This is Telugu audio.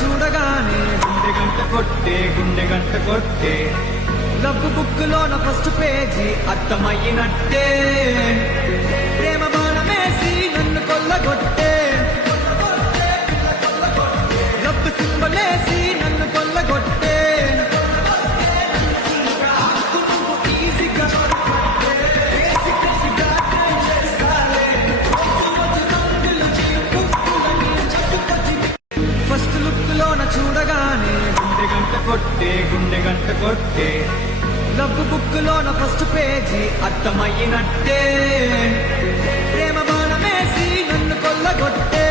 చూడగానే గుండె గంట కొట్టే లవ్ బుక్ లోన ఫస్ట్ పేజీ అర్థమయ్యినట్టే ప్రేమ బాణమేసి నన్ను కొల్లగొట్టే లవ్ సింబలేసి నన్ను కొల్లగొట్టే ఫస్ట్ లుక్ లోన చూడగానే గుండె గంట కొట్టే లవ్ బుక్ లోన ఫస్ట్ పేజీ అర్థమయ్యినట్టే ప్రేమ బాణమేసి నన్ను కొల్లగొట్టే